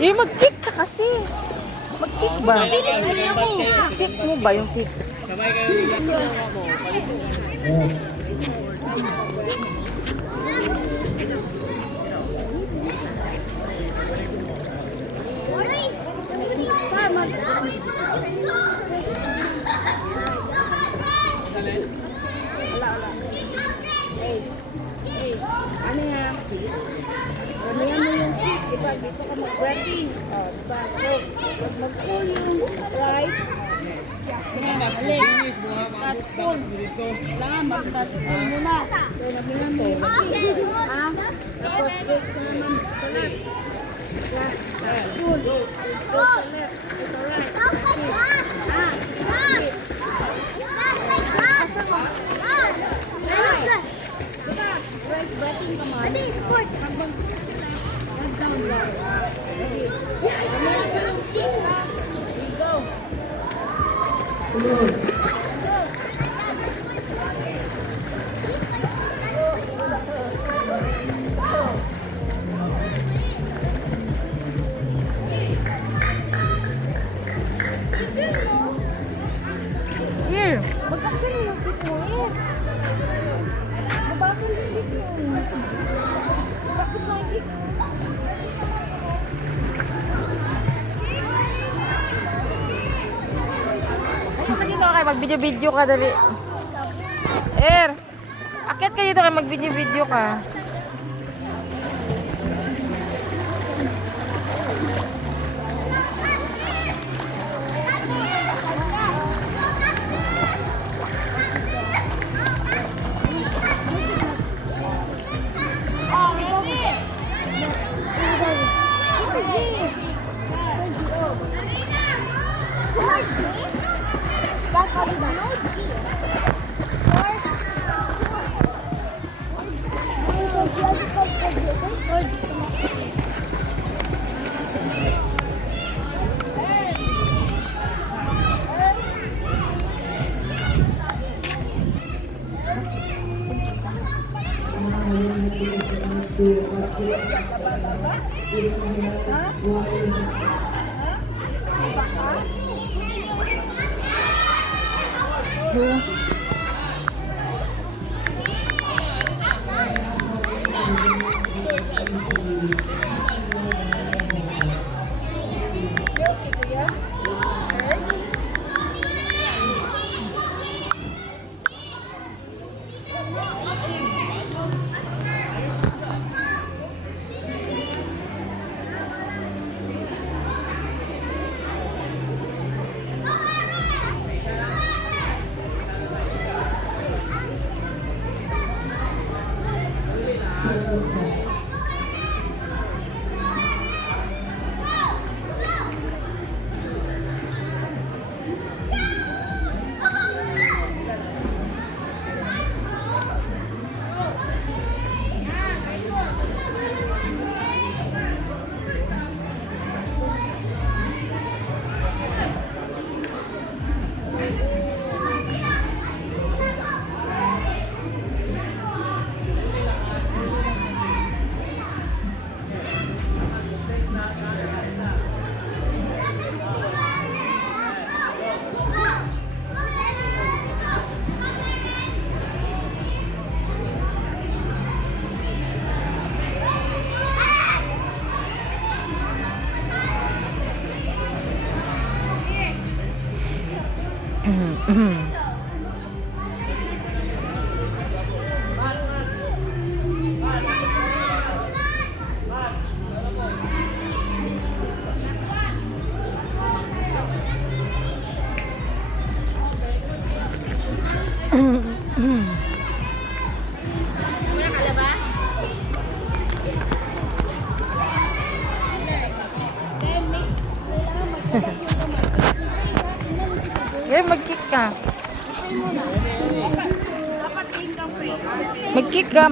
Eh, mag-kick ka kasi. Mag-kick ba? Kick mo ba yung kick? Sabay kayo relax mo. Ano yan? Ano yan mo yung kick, diba? Dito ka mag-breathing. O, diba? So, pag mag-pull yung right, touch pull. Kailangan mag-touch pull muna. So, naglingan mo yung kick. Ha? Tapos, switch na naman sa left. Pull. Go sa left. Go sa right. Ha? Diba? Right breathing ka man. Habang switch sila. Right down lang. Okay. Ano yan mo yung kick, ha? We go. Here. Magkakasal yung kick mo eh. Mabagal yung kick mo. Bakit mo yung kick mo? Dito ka kayo, mag-video-video ka dali. Akit ka dito kayo, mag-video-video ka. Mag-kick ka. Dapat tingkang free. Mag-kick ka.